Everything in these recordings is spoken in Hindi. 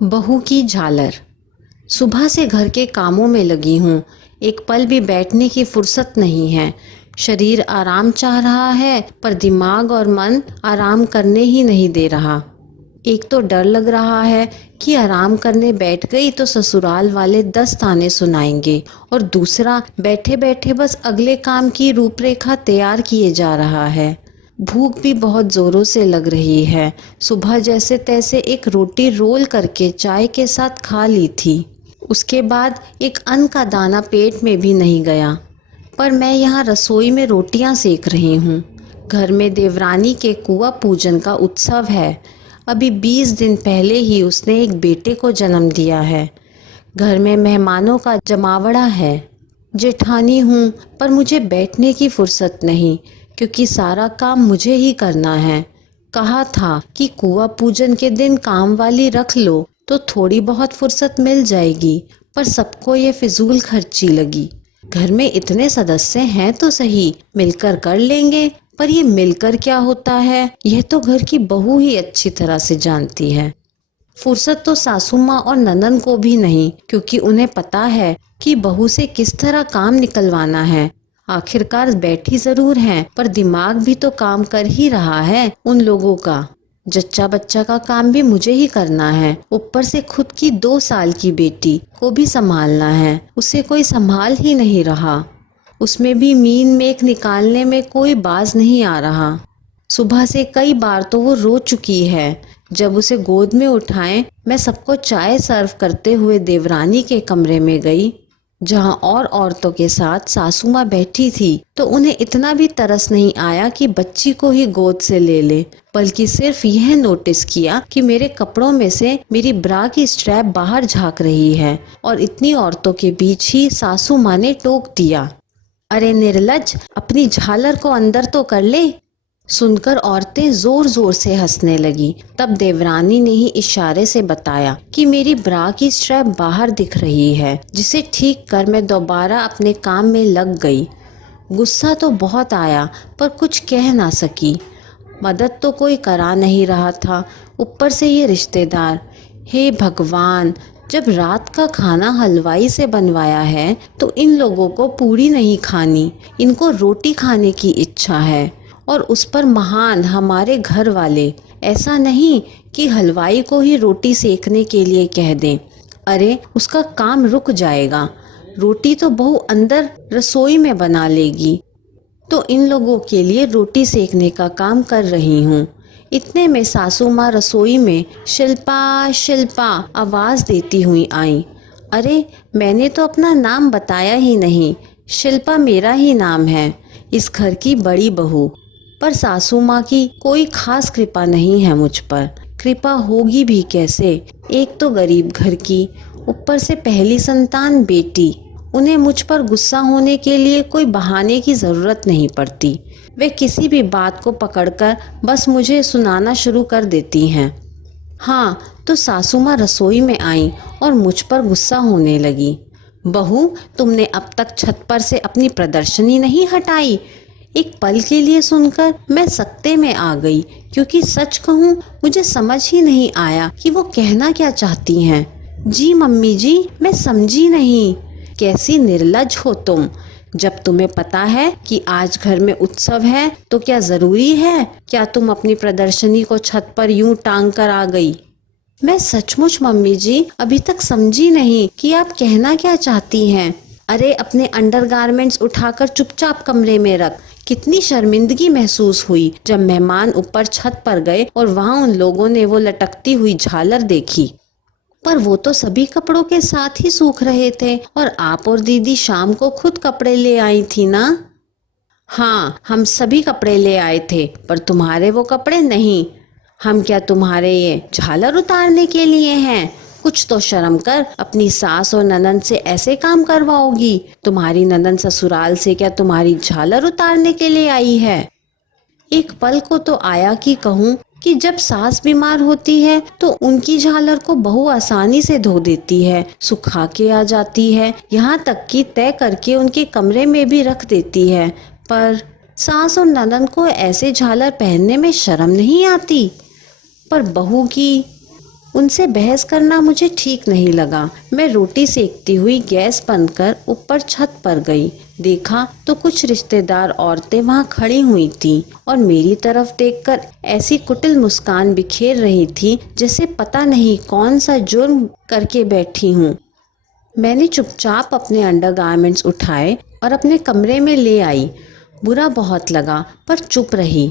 बहू की झालर। सुबह से घर के कामों में लगी हूँ। एक पल भी बैठने की फुर्सत नहीं है। शरीर आराम चाह रहा है पर दिमाग और मन आराम करने ही नहीं दे रहा। एक तो डर लग रहा है कि आराम करने बैठ गई तो ससुराल वाले 10 ताने सुनाएंगे, और दूसरा बैठे बैठे बस अगले काम की रूपरेखा तैयार किए जा रहा है। भूख भी बहुत ज़ोरों से लग रही है। सुबह जैसे तैसे एक रोटी रोल करके चाय के साथ खा ली थी। उसके बाद एक अन्न का दाना पेट में भी नहीं गया। पर मैं यहाँ रसोई में रोटियाँ सेक रही हूँ। घर में देवरानी के कुआं पूजन का उत्सव है। अभी 20 दिन पहले ही उसने एक बेटे को जन्म दिया है। घर में मेहमानों का जमावड़ा है। जेठानी हूँ पर मुझे बैठने की फुर्सत नहीं, क्योंकि सारा काम मुझे ही करना है। कहा था कि कुआं पूजन के दिन काम वाली रख लो तो थोड़ी बहुत फुर्सत मिल जाएगी, पर सबको ये फिजूल खर्ची लगी। घर में इतने सदस्य हैं तो सही, मिलकर कर लेंगे। पर ये मिलकर क्या होता है, यह तो घर की बहू ही अच्छी तरह से जानती है। फुर्सत तो सासू माँ और ननद को भी नहीं, क्योंकि उन्हें पता है कि बहू से किस तरह काम निकलवाना है। आखिरकार बैठी जरूर हैं, पर दिमाग भी तो काम कर ही रहा है उन लोगों का। जच्चा बच्चा का काम भी मुझे ही करना है। ऊपर से खुद की 2 साल की बेटी को भी संभालना है। उसे कोई संभाल ही नहीं रहा। उसमें भी मीन मेख निकालने में कोई बाज नहीं आ रहा। सुबह से कई बार तो वो रो चुकी है। जब उसे गोद में उठाएं, मैं सबको चाय सर्व करते हुए देवरानी के कमरे में गई, जहां और औरतों के साथ सासू माँ बैठी थी, तो उन्हें इतना भी तरस नहीं आया कि बच्ची को ही गोद से ले ले, बल्कि सिर्फ यह नोटिस किया कि मेरे कपड़ों में से मेरी ब्रा की स्ट्रैप बाहर झांक रही है। और इतनी औरतों के बीच ही सासू माँ ने टोक दिया, अरे निर्लज्ज, अपनी झालर को अंदर तो कर ले। सुनकर औरतें जोर जोर से हंसने लगी। तब देवरानी ने ही इशारे से बताया कि मेरी ब्रा की स्ट्रैप बाहर दिख रही है, जिसे ठीक कर मैं दोबारा अपने काम में लग गई। गुस्सा तो बहुत आया, पर कुछ कह ना सकी। मदद तो कोई करा नहीं रहा था, ऊपर से ये रिश्तेदार। हे भगवान, जब रात का खाना हलवाई से बनवाया है तो इन लोगों को पूरी नहीं खानी, इनको रोटी खाने की इच्छा है। और उस पर महान हमारे घर वाले। ऐसा नहीं कि हलवाई को ही रोटी सेकने के लिए कह दें। अरे उसका काम रुक जाएगा। रोटी तो बहू अंदर रसोई में बना लेगी। तो इन लोगों के लिए रोटी सेकने का काम कर रही हूँ। इतने में सासू माँ रसोई में शिल्पा शिल्पा आवाज़ देती हुई आई। अरे मैंने तो अपना नाम बताया ही नहीं। शिल्पा मेरा ही नाम है, इस घर की बड़ी बहू। पर सासू माँ की कोई खास कृपा नहीं है मुझ पर। कृपा होगी भी कैसे, एक तो गरीब घर की, ऊपर से पहली संतान बेटी। उन्हें मुझ पर गुस्सा होने के लिए कोई बहाने की ज़रूरत नहीं पड़ती। वे किसी भी बात को पकड़कर बस मुझे सुनाना शुरू कर देती हैं। हाँ, तो सासू माँ रसोई में आई और मुझ पर गुस्सा होने लगी। बहू, तुमने अब तक छत पर से अपनी प्रदर्शनी नहीं हटाई। एक पल के लिए सुनकर मैं सकते में आ गई, क्योंकि सच कहूँ मुझे समझ ही नहीं आया कि वो कहना क्या चाहती हैं। जी मम्मी जी, मैं समझी नहीं। कैसी निर्लज्ज हो तुम। जब तुम्हें पता है कि आज घर में उत्सव है तो क्या जरूरी है क्या तुम अपनी प्रदर्शनी को छत पर यूं टांग कर आ गई। मैं सचमुच मम्मी जी अभी तक समझी नहीं कि आप कहना क्या चाहती हैं। अरे अपने अंडरगारमेंट्स उठाकर चुपचाप कमरे में रख। कितनी शर्मिंदगी महसूस हुई जब मेहमान ऊपर छत पर गए और वहां उन लोगों ने वो लटकती हुई झालर देखी। पर वो तो सभी कपड़ों के साथ ही सूख रहे थे, और आप और दीदी शाम को खुद कपड़े ले आई थी ना। हाँ, हम सभी कपड़े ले आए थे, पर तुम्हारे वो कपड़े नहीं। हम क्या तुम्हारे ये झालर उतारने के लिए हैं। कुछ तो शर्म कर, अपनी सास और ननद से ऐसे काम करवाओगी। तुम्हारी ननद ससुराल से क्या तुम्हारी झालर उतारने के लिए आई है। एक पल को तो आया कि कहूँ कि जब सास बीमार होती है तो उनकी झालर को बहू आसानी से धो देती है, सुखा के आ जाती है, यहाँ तक कि तय करके उनके कमरे में भी रख देती है। पर सास और ननद को ऐसे झालर पहनने में शर्म नहीं आती। पर बहू की उनसे बहस करना मुझे ठीक नहीं लगा। मैं रोटी सेकती हुई गैस बंद कर ऊपर छत पर गई। देखा तो कुछ रिश्तेदार औरतें वहां खड़ी हुई थीं और मेरी तरफ देखकर ऐसी कुटिल मुस्कान बिखेर रही थी जैसे पता नहीं कौन सा जुर्म करके बैठी हूँ। मैंने चुपचाप अपने अंडरगारमेंट्स उठाए और अपने कमरे में ले आई। बुरा बहुत लगा पर चुप रही।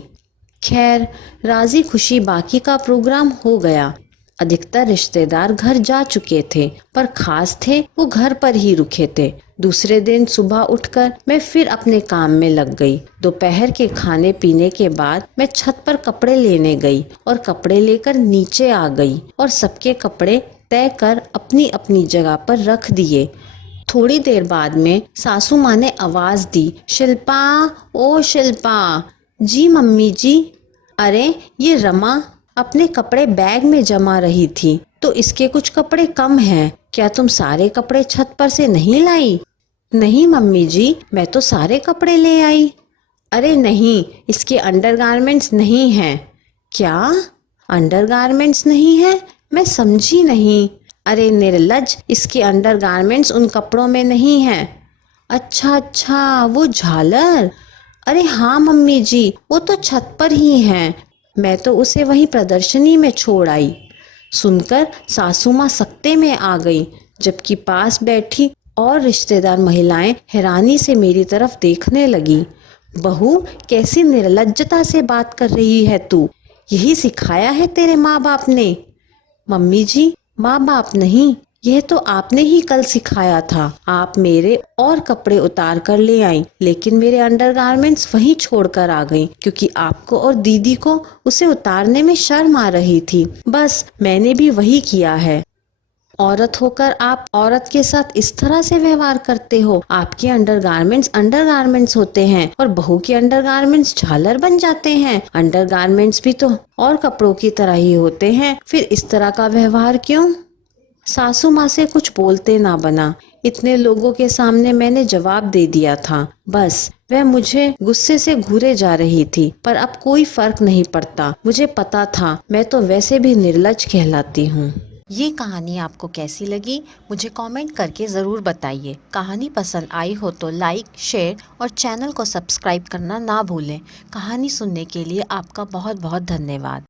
खैर, राजी खुशी बाकी का प्रोग्राम हो गया। अधिकतर रिश्तेदार घर जा चुके थे, पर खास थे वो घर पर ही रुके थे। दूसरे दिन सुबह उठकर मैं फिर अपने काम में लग गई। दोपहर के खाने पीने के बाद मैं छत पर कपड़े लेने गई और कपड़े लेकर नीचे आ गई और सबके कपड़े तय कर अपनी अपनी जगह पर रख दिए। थोड़ी देर बाद में सासू माँ ने आवाज दी, शिल्पा, ओ शिल्पा। जी मम्मी जी। अरे, ये रमा अपने कपड़े बैग में जमा रही थी तो इसके कुछ कपड़े कम हैं। क्या तुम सारे कपड़े छत पर से नहीं लाई? नहीं मम्मी जी, मैं तो सारे कपड़े ले आई। अरे नहीं, इसके अंडरगारमेंट्स नहीं हैं। क्या अंडरगारमेंट्स नहीं है? मैं समझी नहीं। अरे निर्लज्ज, इसके अंडरगारमेंट्स उन कपड़ों में नहीं हैं। अच्छा अच्छा, वो झालर। अरे हाँ मम्मी जी, वो तो छत पर ही हैं। मैं तो उसे वहीं प्रदर्शनी में छोड़ आई। सुनकर सासू माँ सकते में आ गई, जबकि पास बैठी और रिश्तेदार महिलाएं हैरानी से मेरी तरफ देखने लगी। बहू, कैसी निर्लज्जता से बात कर रही है तू? यही सिखाया है तेरे माँ बाप ने? मम्मी जी, माँ बाप नहीं, यह तो आपने ही कल सिखाया था। आप मेरे और कपड़े उतार कर ले आई, लेकिन मेरे अंडरगारमेंट्स वहीं छोड़कर आ गई क्योंकि आपको और दीदी को उसे उतारने में शर्म आ रही थी। बस मैंने भी वही किया है। औरत होकर आप औरत के साथ इस तरह से व्यवहार करते हो? आपके अंडरगारमेंट्स होते हैं और बहू के अंडरगारमेंट्स झालर बन जाते हैं। अंडरगारमेंट्स भी तो और कपड़ों की तरह ही होते हैं, फिर इस तरह का व्यवहार क्यों? सासू माँ से कुछ बोलते ना बना। इतने लोगों के सामने मैंने जवाब दे दिया था। बस वह मुझे गुस्से से घूरे जा रही थी, पर अब कोई फर्क नहीं पड़ता। मुझे पता था मैं तो वैसे भी निर्लज्ज कहलाती हूँ। ये कहानी आपको कैसी लगी मुझे कमेंट करके ज़रूर बताइए। कहानी पसंद आई हो तो लाइक, शेयर और चैनल को सब्सक्राइब करना ना भूलें। कहानी सुनने के लिए आपका बहुत बहुत धन्यवाद।